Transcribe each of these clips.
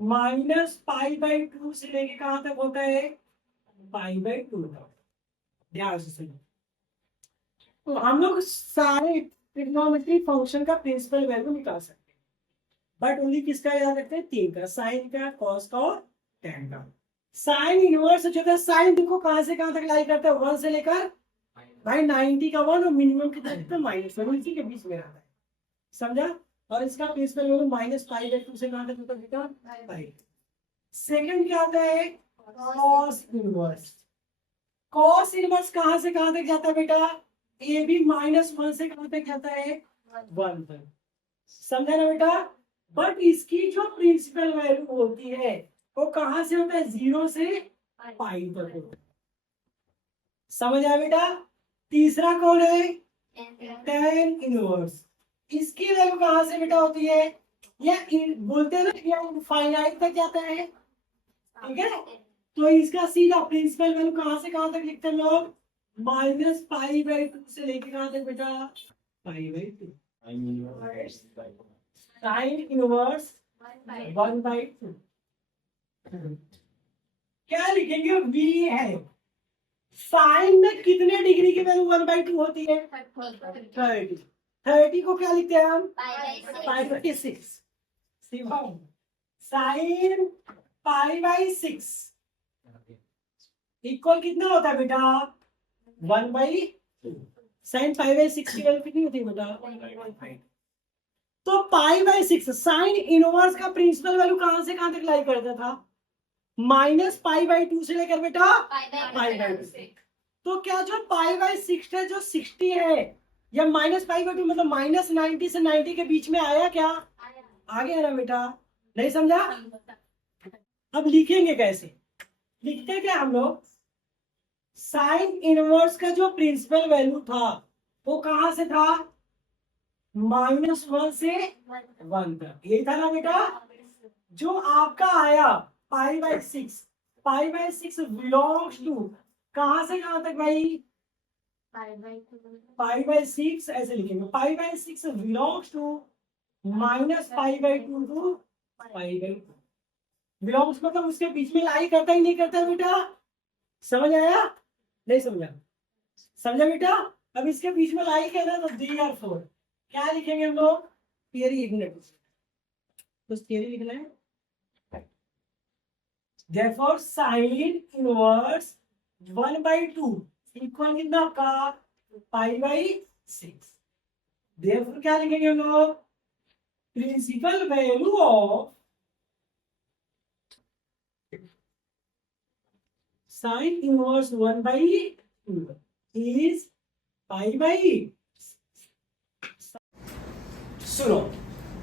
Minus pi by two से लेके कहां तक होता है, पाई बाई टू तक। ध्यान से सुनो, तो हम लोग सारे ट्रिग्नोमेट्री फंक्शन का प्रिंसिपल वैल्यू निकाल सकते हैं, बट ओनली किसका याद रखते हैं, तीन का, साइन का, कॉस का और टैन का। साइन इनवर्स जो है, साइन देखो कहां से कहां तक लाई करता है, 1 से लेकर भाई 90 का 1 और मिनिमम कितना कितना -1, इसी के बीच में रहता है, समझा। और इसका principal value minus pi by two से कहां तक होता है बेटा, पाई। सेकंड क्या आता है, कॉस इनवर्स। कॉस इनवर्स कहां से कहां तक जाता है बेटा, ए भी -1 से कहां तक जाता है, 1 तक, समझा ना बेटा। बट इसकी जो प्रिंसिपल वैल्यू होती है वो कहां से होता है, 0 से पाई तक होता है, समझ आया बेटा। तीसरा कौन है, tan इनवर्स। इसकी वैल्यू कहां से बेटा होती है, या बोलते हैं ना, या इनफाइनाइट तक जाता है, ठीक है। तो इसका सीधा प्रिंसिपल वैल्यू कहां से कहां तक लिखते हैं लोग, माइनस पाई बाई टू से लेके कहां तक बेटा, pi by to. Sign inverse 1/2। क्या लिखेंगे, v है। साइन में कितने डिग्री की वैल्यू 1/2 होती है, 30। 30 को क्या लिखते हैं हम, पाई by 6। Sine pi by 6 equal कितना होता है बेटा, 1/2। साइन पाई बाई 6 की वैल्यू कितनी होती है बेटा, 1/5। तो पाई बाई 6 साइन इनवर्स का प्रिंसिपल वैल्यू कहां से कहां तक लाई करता था, माइनस पाई बाई 2 से लेकर बेटा पाई बाई 2। तो क्या जो पाई बाई 6 है, जो 60 है, या माइनस पाई बाई 2 मतलब -90 से 90 के बीच में आया क्या, आ गया ना बेटा, नहीं समझा। अब लिखेंगे कैसे, लिखते क्या हम लोग, साइन इनवर्स का जो प्रिंसिपल वैल्यू था वो कहां से था, -1 से 1 तक, यही था ना बेटा। जो आपका आया pi by 6, pi by 6 belongs to कहां से कहां तक भाई, पाई बाई 6 ऐसे लिखेंगे, pi by 6 belongs to minus pi by 2 to pi by 2। Belongs मतलब उसके बीच में लाई करता ही नहीं करता बेटा, समझ आया, नहीं समझा, समझा बेटा। अब इसके बीच में लाई कहना है तो therefore क्या लिखेंगे हम लोग, थियरी लिखने, तो थियरी लिखना है। therefore sin इनवर्स 1/2 इक्वल कितना आपका, पाई बाई 6। therefore क्या लिखेंगे हम लोग, principal value of sine inverse 1/2 is pi by. सुनो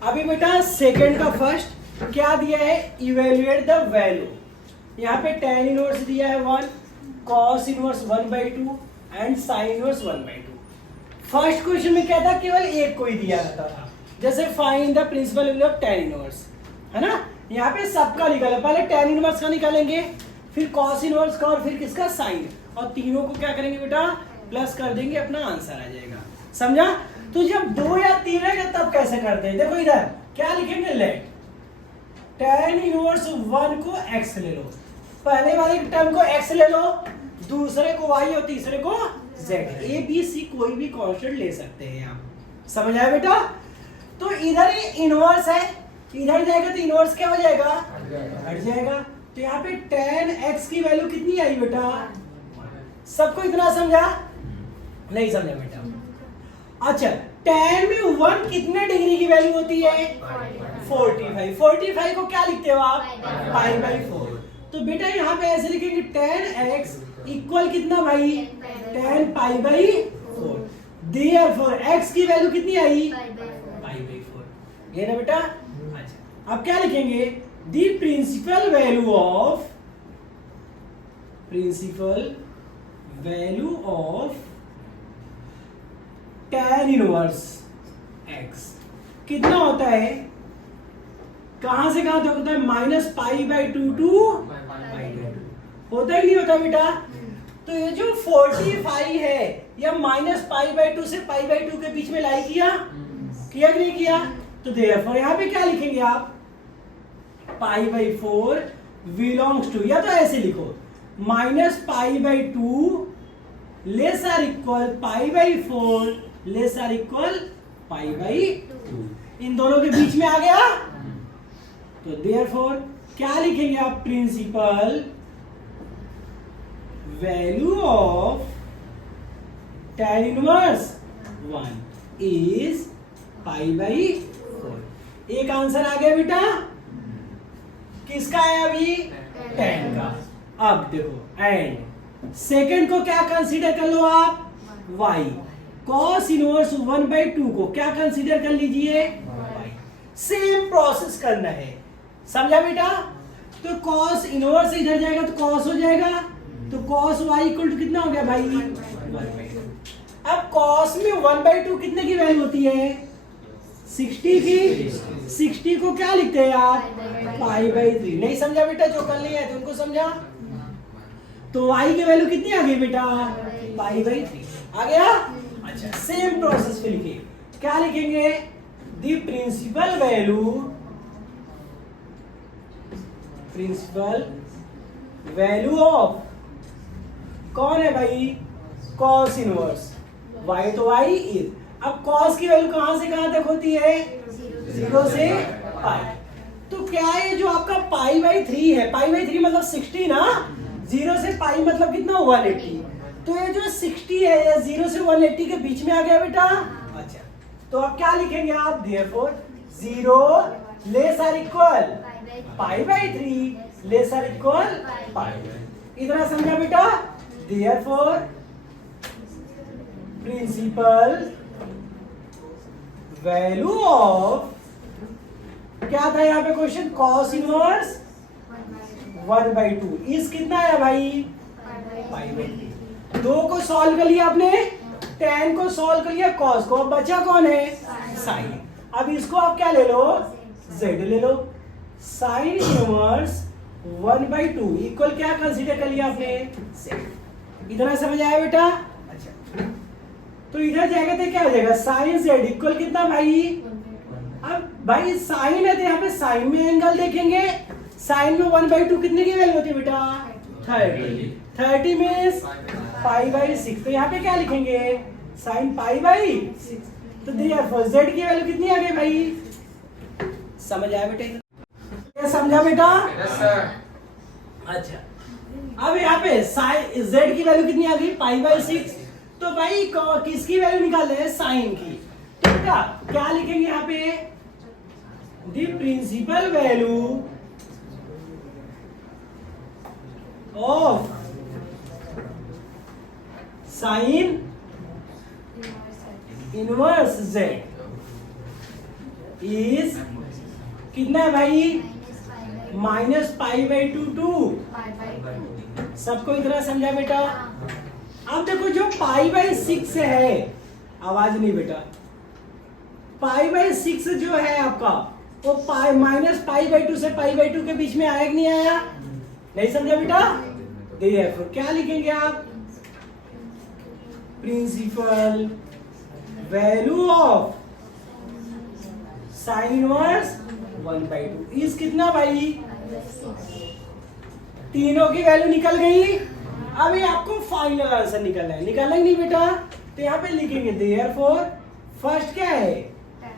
अभी बेटा सेकंड का फर्स्ट क्या दिया है, इवेल्युएट द वैल्यू। यहाँ पे tan इनवर्स दिया है 1, cos inverse 1/2 and sin inverse 1/2। First question में क्या था, केवल एक को ही दिया रहता था, जैसे find the principal value of tan inverse, है ना। यहाँ पे सबका निकाला, पहले tan इनवर्स का निकालेंगे, फिर cos इनवर्स का और फिर किसका, sin, और तीनों को क्या करेंगे बेटा, प्लस कर देंगे, अपना आंसर आ जाएगा, समझा। तो जब 2 या 3 रहेगा तब कैसे करते हैं, देखो इधर क्या लिखेंगे, लेट tan इनवर्स 1 को x ले लो, पहले वाले टर्म को x ले लो, दूसरे को y और तीसरे को z, a b c कोई भी कांस्टेंट ले सकते हैं आप, समझ आया बेटा। तो इधर ये इनवर्स है, इधर जाएगा तो इनवर्स क्या हो जाएगा, हट जाएगा। तो यहाँ पे tan x की वैल्यू कितनी आई बेटा, सबको इतना समझा, नहीं समझा बेटा। अच्छा tan में 1 कितने डिग्री की वैल्यू होती है, 45। 45 को क्या लिखते हो आप, पाई बाई 4। तो बेटा यहाँ पे ऐसे लिखेंगे tan x इक्वल कितना भाई, tan pi by 4। Therefore x की वैल्यू कितनी आई, पाई बाई 4, ये ना बेटा। अच्छा अब क्या लिखेंगे, the principal value of tan inverse x कितना होता है, कहां से कहां तक होता है, -पाई/2 टू पाई/2, होता ही नहीं होता बेटा। तो ये जो 45 है या -पाई/2 से पाई/2 के बीच में लाई किया कि नहीं किया, तो देयरफॉर यहाँ पे क्या लिखेंगे आप, π/4 बिलोंग्स टू, या तो ऐसे लिखो -π/2 less or equal π/4 less or equal π/2। इन दोनों के बीच में आ गया, तो देयरफॉर क्या लिखेंगे आप? Principal value of tan inverse 1 is π/4। एक आंसर आ गया बेटा, किसका है अभी? tan का। अब देखो एंड सेकंड को क्या कंसीडर कर लो आप? y। cos इनवर्स 1/2 को क्या कंसीडर कर लीजिए? y। सेम प्रोसेस करना है, समझा बेटा? तो cos इनवर्स इधर जाएगा तो cos हो जाएगा, तो cos y इक्वल टू कितना हो गया भाई? 1/2। अब cos में 1/2 कितने की वैल्यू होती है? 60 की। 60 को क्या लिखते हैं आप? π/3। नहीं समझा बेटा? जो कर लिया है तुमको समझा? तो y की वैल्यू कितनी आ गई बेटा? π/3 आ गया। अच्छा, सेम प्रोसेस पे लिखिए, क्या लिखेंगे? द प्रिंसिपल वैल्यू ऑफ, कौन है भाई? cos इनवर्स y, तो y इज, अब cos की वैल्यू कहां से कहां तक होती है? 0 से पाई। तो क्या ये जो आपका π/3 है, π/3 मतलब 60 ना, 0 से पाई मतलब कितना? 180। तो ये जो 60 है ये 0 से 180 के बीच में आ गया बेटा। अच्छा, तो अब क्या लिखेंगे आप? Therefore 0 less or equal π/3 less or equal pi. इतना समझा बेटा? देयरफॉर प्रिंसिपल वैल्यू ऑफ, क्या था यहाँ पे क्वेश्चन? cos इनवर्स 1/2 इस कितना है भाई? π/3। 2 को सॉल्व कर लिया आपने, tan को सॉल्व कर लिया, cos को, अब बचा कौन है? sin। अब इसको आप क्या ले लो? z ले लो। sin इनवर्स 1/2 इक्वल क्या कंसीडर कर लिया आपने? z। इतना समझ आया बेटा? अच्छा, तो इधर जाएगा तो क्या हो जाएगा? sin z इक्वल कितना भाई? अब भाई साइन है तो यहाँ पे साइन में एंगल देखेंगे, साइन में 1/2 कितने की वैल्यू होती है बेटा? 30 मीन्स π/6। तो यहाँ पे क्या लिखेंगे? साइन π/6। तो देयरफॉर z की वैल्यू कितनी आ गई भाई? समझ आया बेटा? क्या समझा बेटा? Yes sir. अच्छा, अब यहाँ पे साइन z की वैल्यू कितनी आ गई? π/6। तो भाई किसकी वैल्यू निकाल रहे हैं? साइन की। तो बेटा क्या लिखेंगे यहाँ पे? The principal value of sine inverse z is कितना है भाई? -π/2 टू। सबको इतना समझा बेटा? अब देखो जो π/6 है, आवाज नहीं बेटा, π/6 जो है आपका वो -π/2 से π/2 के बीच में आया कि नहीं आया? नहीं समझा बेटा? देयरफॉर क्या लिखेंगे आप? Principal value of sine inverse 1/2 is कितना भाई? तीनों की वैल्यू निकल गई। अभी आपको फाइनल आंसर निकलना है, निकालना ही नहीं बेटा? तो यहाँ पे लिखेंगे देयरफॉर फर्स्ट क्या है?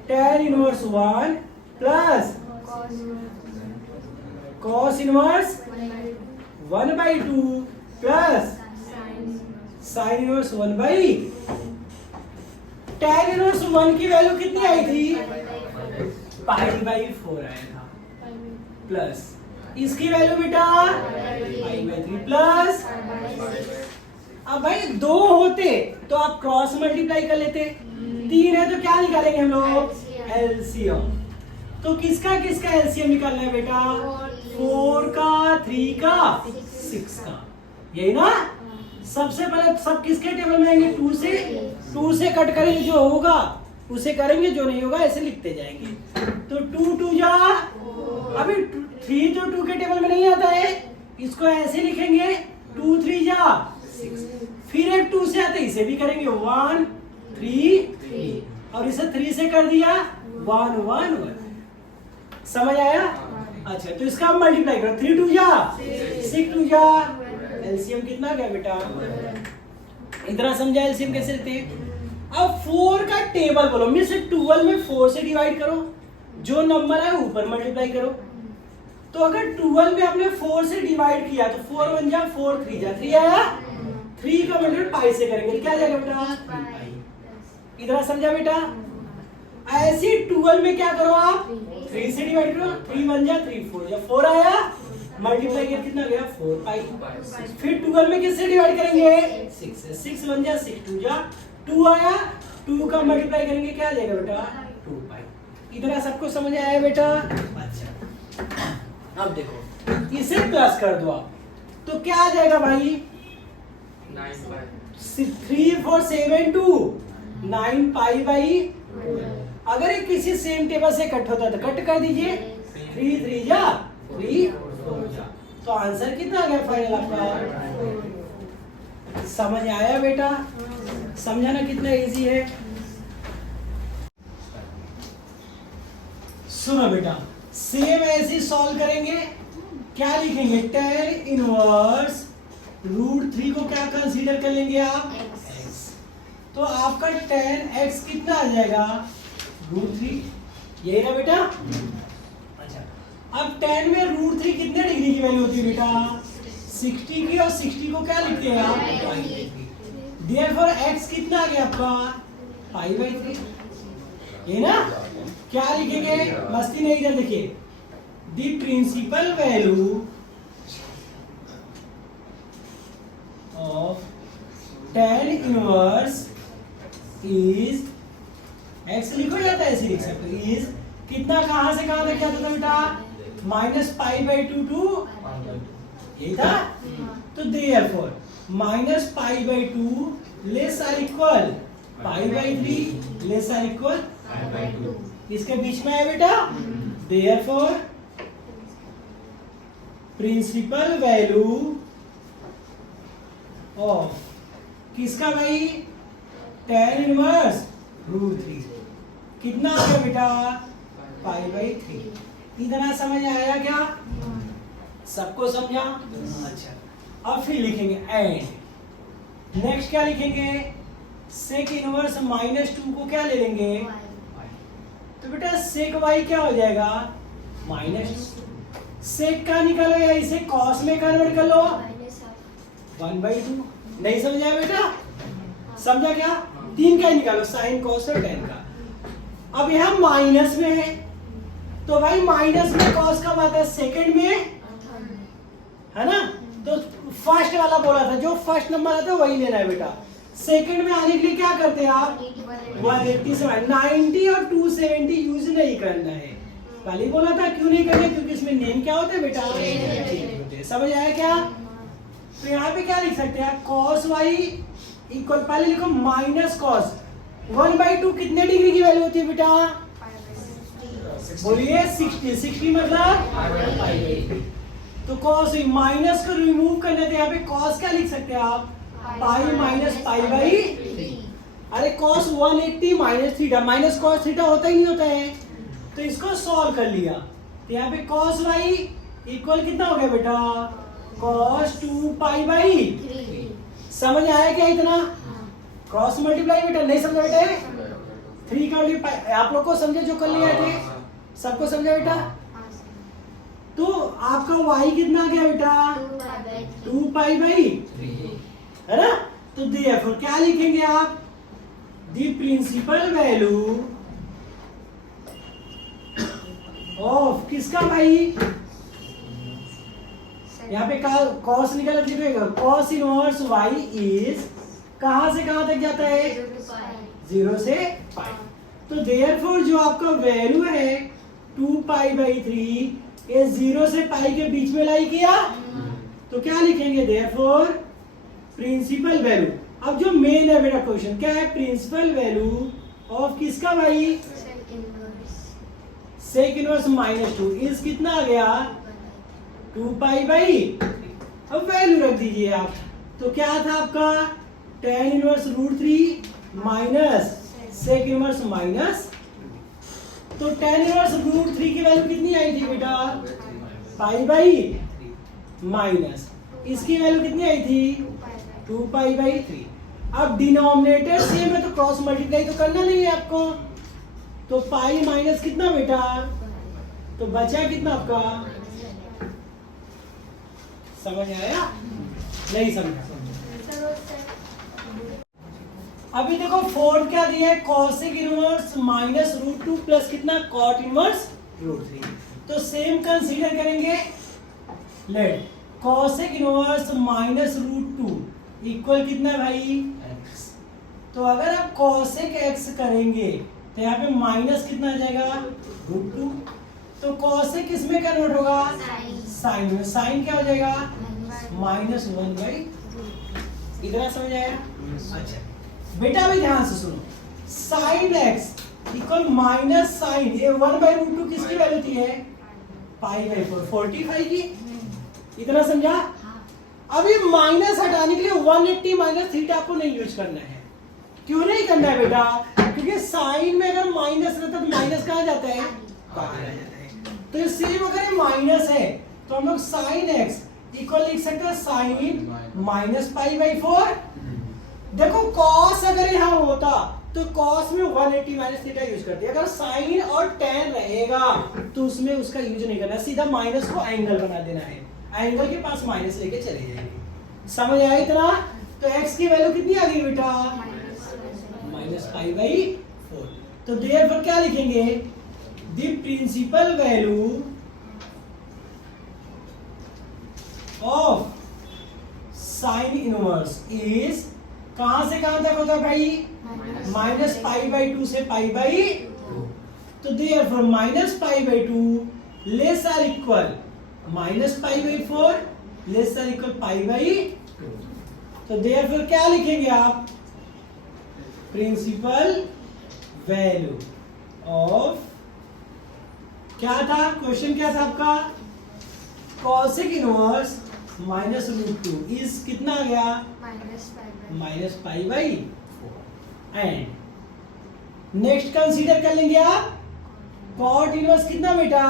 tan inverse 1 plus cos inverse 1/2 plus sin inverse 1/, tan inverse 1 की वैल्यू कितनी आई थी? π/4 आया था, प्लस इसकी वैल्यू बेटा π/3 प्लस। अब भाई 2 होते तो आप क्रॉस मल्टीप्लाई कर लेते, 3 है तो क्या निकालेंगे हम लोग? एलसीएम। तो किसका किसका एलसीएम निकालना है बेटा? 4 का, 3 का, 6 का, यही ना? सबसे पहले सब किसके टेबल में आएंगे? 2 से कट करेंगे, जो होगा उसे करेंगे, जो नहीं होगा ऐसे लिखते जाएंगे। तो 2 जा, अभी 3 जो 2 के टेबल में नहीं आता है, इसको ऐसे लिखेंगे 2 3 जा 6। फिर एक 2 से आते, इसे भी करेंगे 1 3 3, और इसे 3 से कर दिया 1 1 1। समझ आया? अच्छा तो इसका मल्टीप्लाई करो, 3 2 जा 6 2 जा, एलसीएम कितना गया बेटा? इतना समझा एलसीएम कैसे लेते हैं? अब 4 का टेबल बोलो, मीन्स 12 में 4 से डिवाइड करो, जो नंबर है ऊपर मल्टीप्लाई करो। तो अगर 12 में आपने 4 से डिवाइड किया तो 4 1 जा 4 3 जा 3 आया, 3 का मल्टीप्लाई पाई से करेंगे, क्या जाएगा बेटा? इतना समझा बेटा? ऐसे 12 में क्या करो आप? 3 से डिवाइड करो, 3 1 जा 3 4 जा 4 आया, मल्टीप्लाई किया कितना गया? 4 पाई। फिर 12 में किससे डिवाइड करेंगे? 6 से, 6 1 जा 6 2 जा 2 आया, 2 का मल्टीप्लाई करेंगे क्या जाएगा बेटा? 2 पाई। इतना सबको समझ आया बेटा? अच्छा अब देखो इसे प्लस कर दो आप, तो क्या आ जाएगा भाई? 3 4 7 2 9 पाई बाई। अगर ये किसी सेम टेबल से कट होता है तो कट कर दीजिए, 3 3 जा 3 4 जा, तो आंसर कितना आ गया फाइनल आपका? समझ आया बेटा? समझाना कितना इजी है। सुनो बेटा, सेम ऐसे सॉल्व करेंगे, क्या लिखेंगे? tan इनवर्स √3 को क्या कंसीडर कर लेंगे आप? x। तो आपका tan x कितना आ जाएगा? √3, यही ना बेटा? अच्छा अब tan में √3 कितने डिग्री की वैल्यू होती है बेटा? 60 की, और 60 को क्या लिखते हैं आप? Therefore x कितना आ गया आपका? पाई बाई 3, ये ना? क्या लिखेंगे? मस्ती नहीं कर, देखिए the principal value of tan inverse is x लिखो या तो ऐसे लिख सकते हो, इज कितना, कहां से कहां तक जाता था बेटा? माइनस पाई बाई 2 टू, यही था? तो therefore minus pi by 2 less or equal pi by 3 less or equal pi by 2, इसके बीच में है बेटा? देयरफॉर प्रिंसिपल वैल्यू ऑफ किसका भाई? tan इनवर्स √3 कितना आ गया बेटा? Pi by 3। इतना समझ आया क्या? सबको समझा? अच्छा अब फिर लिखेंगे एंड, नेक्स्ट क्या लिखेंगे? सेक इनवर्स -2 को क्या ले लेंगे? तो बेटा सेक y क्या हो जाएगा? -2। सेक का निकालो या इसे कॉस में कन्वर्ट कर लो, 1/2। नहीं समझा बेटा? समझा क्या? 3 का निकालो, साइन कॉस और tan का। अब यहाँ माइनस में है, तो भाई माइनस में कॉस कब आता है? सेकंड में, है ना? तो फर्स्ट वाला बोला था, जो फर्स्ट नंबर आता है वही लेना है बेटा। सेकंड में आने के लिए क्या करते हैं आप? 180 से 90 और 270 यूज नहीं करना है। पहले बोला था क्यों नहीं करना, क्योंकि इसमें नेम क्या होते हैं बेटा? चेंज होते हैं। समझ आया क्या? तो यहाँ पे क्या लिख सकते हैं? cos y इक्वल, पहले लिखो माइनस कॉस 1/2 कितने डिग्री की वैल्यू होती है बेटा? बोलिए 60। 60 मतलब पाई बाई 3। तो cos माइनस को रिमूव करने तो यहाँ पे cos क्या लिख सकते हैं आप? Pi minus pi by 3। अरे cos 180 minus theta, minus cos theta होता ही नहीं होता है, तो इसको सॉल्व कर लिया। तो यहाँ पे cos y इक्वल कितना हो गया बेटा? cos 2 pi by 3। समझ आया क्या इतना? क्रॉस मल्टीप्लाई बेटा नहीं समझा बेटा? 3 का मल्टीप्लाई आप लोग को समझे जो कर लिया थे? सबको समझा बेटा? तो आपका y कितना आ गया बेटा? 2 पाई बाई 3, है ना? तो देयरफॉर क्या लिखेंगे आप? द प्रिंसिपल वैल्यू ऑफ किसका भाई? यहाँ पे cos निकाल लिखेगा, cos इनवर्स y इज कहां से कहां तक जाता है? 0 से पाई। तो देयरफॉर जो आपका वैल्यू है 2 पाई बाई 3, ये 0 से पाई के बीच में लाई किया, तो क्या लिखेंगे? Therefore principal value. अब जो मेन है बेटा क्वेश्चन क्या है? प्रिंसिपल वैल्यू ऑफ किसका भाई? सेक इनवर्स -2 इज कितना आ गया? 2 पाई बाई, अब वैल्यू रख दीजिए आप, तो क्या था आपका? tan inverse √3 minus sec inverse minus, तो tan इनवर्स √3 की वैल्यू कितनी आई थी बेटा? पाई बाई माइनस, इसकी वैल्यू कितनी आई थी 2 पाई बाई 3। अब डिनोमिनेटर सेम है तो क्रॉस मल्टीप्लाई तो करना नहीं है आपको, तो पाई माइनस कितना बेटा, तो बचा कितना आपका, समझ आया नहीं समझा? अभी देखो फोर्थ क्या दिया है, cosec inverse minus root 2 plus कितना कॉट इनवर्स रूट 3। तो सेम कंसीडर करेंगे, let cosec inverse minus root 2 equal कितना भाई x। तो अगर आप कॉसेक x करेंगे तो यहाँ पे माइनस कितना आ जाएगा रूट 2, तो कॉसेक किस में कन्वर्ट होगा, साइन में, साइन क्या हो जाएगा माइनस 1/2। इतना समझ आया? अच्छा बेटा अभी ध्यान से सुनो, sine x equal minus sine ये 1/√2 किसकी वैल्यू थी है पाई/4 45 की, इतना समझा? अभी माइनस हटाने के लिए 180 माइनस थीटा आपको नहीं यूज करना है। क्यों नहीं करना है बेटा, क्योंकि साइन में अगर माइनस रहता तो माइनस कहाँ जाता है, बाहर आ जाता है। तो सेम अगर ये माइनस है तो हम लोग साइन x इक्वल लिख सकते हैं साइन माइनस पाई/4। देखो कॉस अगर यहाँ होता तो कॉस में 180 माइनस थीटा यूज करते हैं, अगर साइन और टेन रहेगा तो उसमें उसका यूज नहीं करना, सीधा माइनस को एंगल बना देना है, एंगल के पास माइनस लेके चले जाएंगे। समझ आया इतना? तो x की वैल्यू कितनी आ गई बेटा माइनस पाई/4। तो देयरफॉर क्या लिखेंगे, the principal value of sine inverse is, कहां से कहां तक होता है भाई, माइनस पाई/2 से पाई/2। तो therefore minus pi less or equal minus pi less or equal pi. तो देयरफॉर क्या लिखेंगे आप, प्रिंसिपल वैल्यू ऑफ, क्या था क्वेश्चन, क्या था आपका, cosec inverse minus root 2 is कितना आ गया माइनस पाई/4। एंड नेक्स्ट कंसीडर कर लेंगे आप कॉट इनवर्स कितना बेटा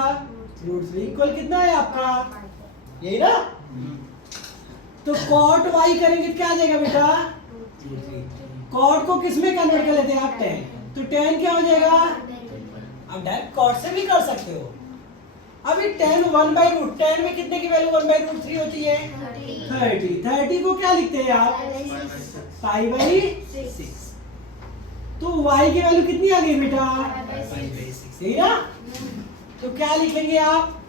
रूट 3 इक्वल कितना है आपका, यही ना? तो कॉट y करेंगे क्या आ जाएगा बेटा रूट 3। कॉट को किस में कन्वर्ट कर लेते हैं आप, टेन, तो टेन क्या हो जाएगा, आप डायरेक्ट कॉट से भी कर सकते हो। अभी टेन 1/√, टेन में कितने की वैल्यू 1/√3 होती है 30। 30 को क्या लिखते हैं आप पाई/6। तो y की वैल्यू कितनी आ गई बेटा पाई/6, यही ना? तो क्या लिखेंगे आप,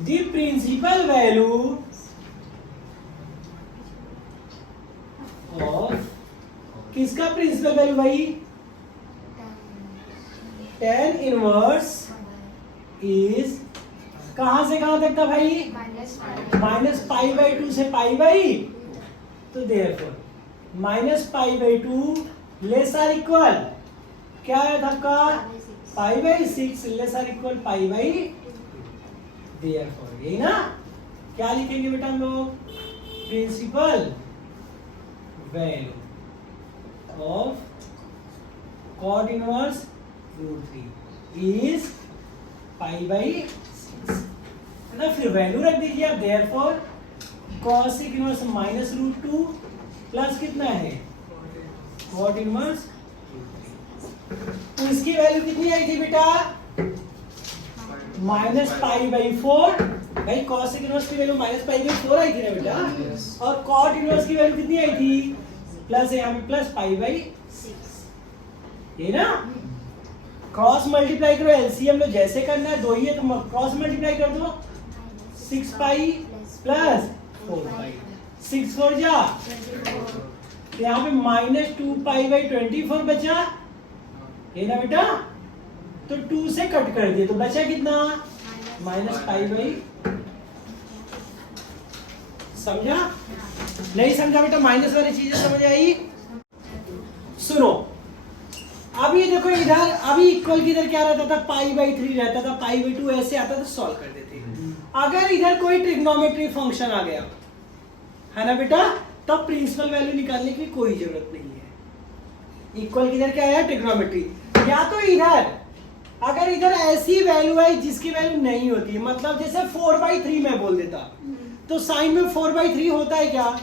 द प्रिंसिपल वैल्यू ऑफ, किसका प्रिंसिपल वैल्यू भाई, टेन इनवर्स इज, कहां से कहां तक था भाई माइनस पाई/2 से पाई/, तो therefore minus pi less or equal क्या है आपका pi less or equal pi/, therefore यही ना? क्या लिखेंगे बेटा हम लोग, principal value of cot inverse root 3 is pi ना, फिर वैल्यू रख दीजिए आप, therefore cosec inverse minus root 2 plus कितना है कॉट इनवर्स। तो इसकी वैल्यू कितनी आई थी बेटा माइनस पाई/4। भाई कॉसेक इनवर्स की वैल्यू माइनस पाई/4 आई थी ना बेटा, और कॉट इनवर्स की वैल्यू कितनी आई थी प्लस, यहाँ पे प्लस पाई/6, ये ना? क्रॉस मल्टीप्लाई करो, एलसीएम लो, जैसे करना है, दो ही है तो क्रॉस मल्टीप्लाई कर दो, 6 पाई प्लस 4 पाई, 6 4 जा, तो यहाँ पे माइनस 2 पाई/24 बचा, ये ना बेटा? तो 2 से कट कर दिए तो बचा कितना माइनस पाई/, समझा नहीं समझा बेटा? माइनस वाली चीजें समझ आई? सुनो अब ये देखो इधर, अभी इक्वल की इधर क्या रहता था पाई/3 रहता था, पाई/2 ऐसे आता था, सॉल्व कर देते। अगर इधर कोई ट्रिग्नोमेट्री फंक्शन आ गया है ना बेटा, तब प्रिंसिपल वैल्यू निकालने की कोई जरूरत नहीं है। इक्वल की इधर क्या है ट्रिग्नोमेट्री, या तो इधर अगर इधर ऐसी वैल्यू है जिसकी वैल्यू नहीं होती, मतलब जैसे 4/3 मैं बोल देता, तो साइन में 4/3 होता है क्या?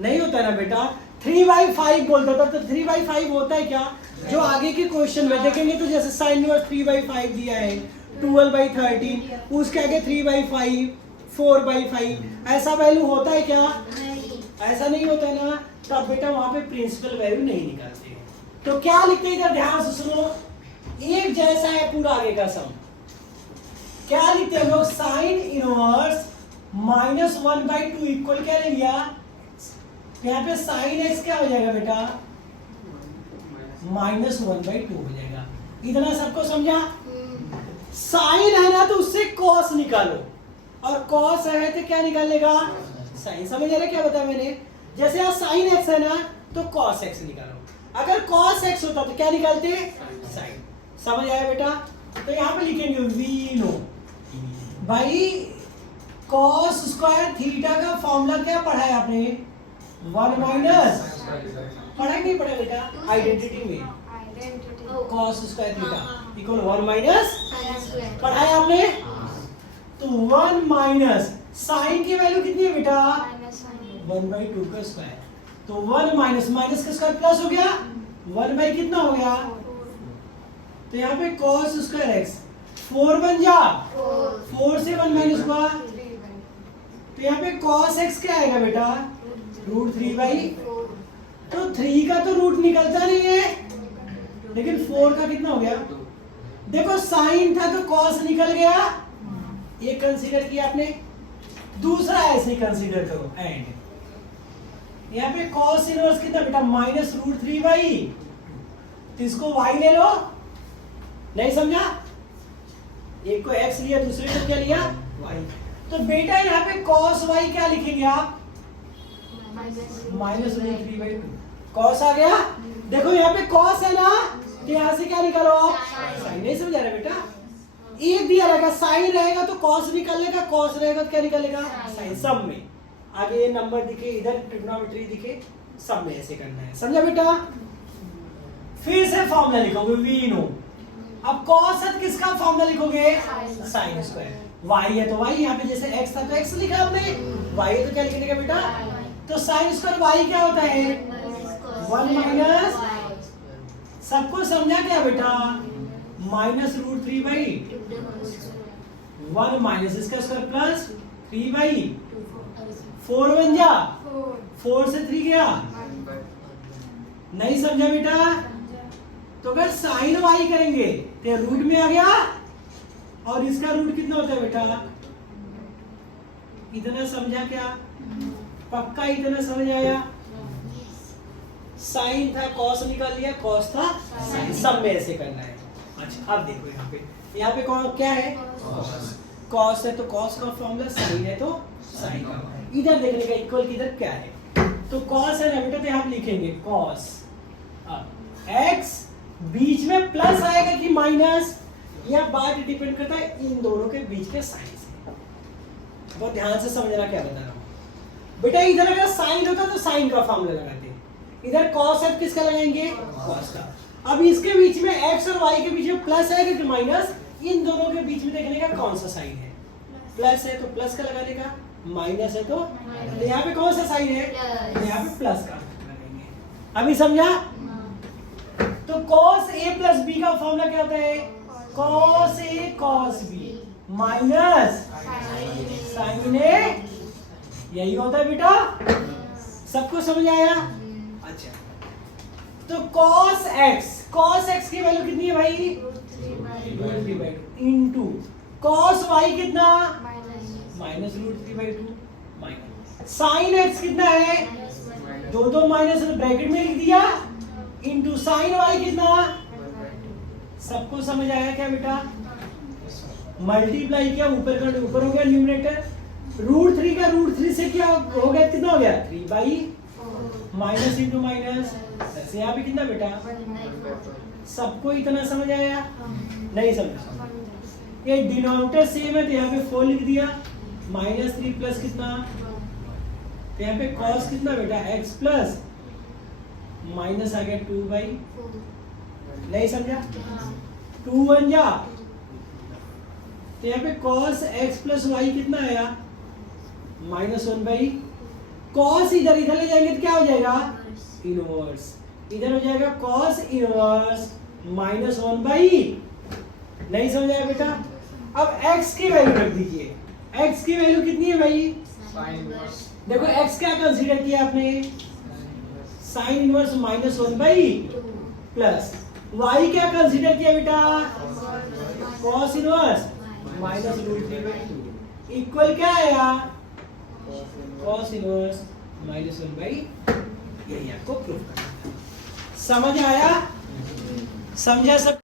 नहीं होता है ना बेटा। 3/5 बोल देता तो 3/5 होता है क्या? जो आगे के क्वेश्चन में देखेंगे तो जैसे साइन इनवर्स 3/5 दिया है, 12/13, उसके आगे 3/5, 4/5, ऐसा वैल्यू होता है क्या? ऐसा नहीं होता है ना, तब बेटा वहां पे प्रिंसिपल वैल्यू नहीं निकालते हैं। तो क्या लिखते हैं इधर, ध्यान से सुनो, एक जैसा है पूरा आगे का सम। क्या लिखते हैं लोग, साइन इनवर्स -1/2 इक्वल क्या ले लिया, तो यहाँ पे साइन एक्स क्या हो जाएगा बेटा, -1/2 हो जाएगा। इतना सबको समझा? साइन है ना तो उससे कॉस निकालो, और कॉस है तो क्या निकालेगा, साइन। समझ आ रहा है क्या बताया मैंने? जैसे यहाँ साइन एक्स है ना तो कॉस एक्स निकालो, अगर कॉस एक्स होता तो क्या निकालते, साइन। समझ आया बेटा? तो यहाँ पे लिखेंगे वी नो भाई, कॉस स्क्वायर थीटा का फॉर्मूला क्या पढ़ा है आपने, 1 माइनस, पढ़ा नहीं पढ़ा बेटा, आइडेंटिटी में cos square theta equal 1 minus, पढ़ा है आपने? तो 1 माइनस साइन की वैल्यू कितनी है बेटा, 1/2 का स्क्वायर, तो 1 माइनस माइनस का स्क्वायर प्लस हो गया, 1 बाई कितना हो गया, तो यहाँ पे cos स्क्वायर एक्स 4 बन जा, 4 से 1 माइनस हुआ, तो यहाँ पे cos x क्या आएगा बेटा, √3/, तो 3 का तो रूट निकलता नहीं है, लेकिन 4 का कितना हो गया, देखो साइन था तो cos निकल गया, ये कंसीडर किया आपने, दूसरा ऐसे कंसीडर करो, एंड यहाँ पे cos इनवर्स कितना बेटा, -√3/, तो इसको y ले लो, नहीं समझा, एक को x लिया दूसरे को क्या लिया, y। तो बेटा यहाँ पे cos y क्या लिखेंगे आप, -√3/2, cos आ गया, देखो यहाँ पे cos है ना, तो यहाँ से क्या निकालो आप, साइन। नहीं समझा रहे बेटा, एक दिया रहेगा, साइन रहेगा तो cos निकालेगा, cos रहेगा तो क्या निकालेगा, साइन। सब में आगे ये नंबर दिखे, इधर ट्रिग्नोमेट्री दिखे, सब में ऐसे करना है, समझा बेटा? फिर से फॉर्मूला लिखोगे वी नो, अब cos है किसका फॉर्मूला लिखोगे, साइन स्क्वायर, y है तो y, यहाँ पे जैसे x था तो x लिखा आपने, y है तो क्या लिखने का बेटा, तो साइन स्क्वायर y क्या होता है, 1 माइनस, सबको समझा क्या बेटा, -√3/, 1 माइनस इसका स्क्वायर प्लस 3/4 बन जा, 4 से 3 गया, नहीं समझा बेटा? तो अगर साइन y करेंगे तो रूट में आ गया, और इसका रूट कितना होता है बेटा, इतना समझा क्या, पक्का इतना समझ आया? साइन था cos निकाल लिया, cos था साइन, सब में ऐसे करना है। अच्छा अब देखो यहाँ पे कौन क्या है, cos है तो cos का फॉर्मूला, साइन है तो साइन का, इधर देखने का इक्वल की इधर क्या है, तो cos है ना बेटा, तो यहाँ लिखेंगे cos, अब x बीच में प्लस आएगा कि माइनस, यह बात डिपेंड करता है इन दोनों के बीच के साइन से। बहुत ध्यान से समझना क्या बता रहा हूं बेटा, इधर अगर साइन होता तो साइन का फॉर्मूला लगाते, इधर cos है किसका लगाएंगे, cos का। अब इसके बीच में x और y के बीच में प्लस आएगा कि माइनस, इन दोनों के बीच में देखने का कौन सा साइन है, प्लस है तो प्लस का लगाने का, माइनस है तो यहाँ पे कौन सा साइन है, यहाँ पे प्लस का लगाएंगे। अभी समझा? तो cos a प्लस b का फॉर्मूला क्या होता है, cos a cos b minus sine a, यही होता है बेटा, सबको समझ आया? अच्छा तो cos x की वैल्यू कितनी है भाई, √3/2 इंटू cos y कितना, -√3/2 माइनस साइन x कितना है, दो माइनस ब्रैकेट में लिख दिया, इंटू साइन y कितना, सबको समझ आया क्या बेटा, मल्टीप्लाई किया, ऊपर का ऊपर हो गया न्यूमरेटर, √3 का √3 से क्या हो गया, कितना हो गया, 3/, माइनस इंटू माइनस, ऐसे यहाँ पे कितना बेटा, सबको इतना समझ आया? नहीं समझा? ये डिनोमिनेटर सेम है तो यहाँ पे 4 लिख दिया, -3 प्लस कितना, तो यहाँ पे cos कितना बेटा, x प्लस माइनस आ गया 2/, नहीं समझा? 2 1 जा, तो यहाँ पे cos x प्लस वाई कितना आया, -1 cos इधर ले जाएंगे तो क्या हो जाएगा, इनवर्स, इधर हो जाएगा cos इनवर्स -1 नहीं समझ आया बेटा। अब x की वैल्यू रख दीजिए, x की वैल्यू कितनी है भाई, देखो x क्या कंसीडर किया आपने, साइन इनवर्स -1 प्लस y क्या कंसीडर किया बेटा, cos इनवर्स -√3/2 इक्वल क्या आया, cos इनवर्स -1/, यही आपको प्रूफ करना था। समझ आया, समझा सब।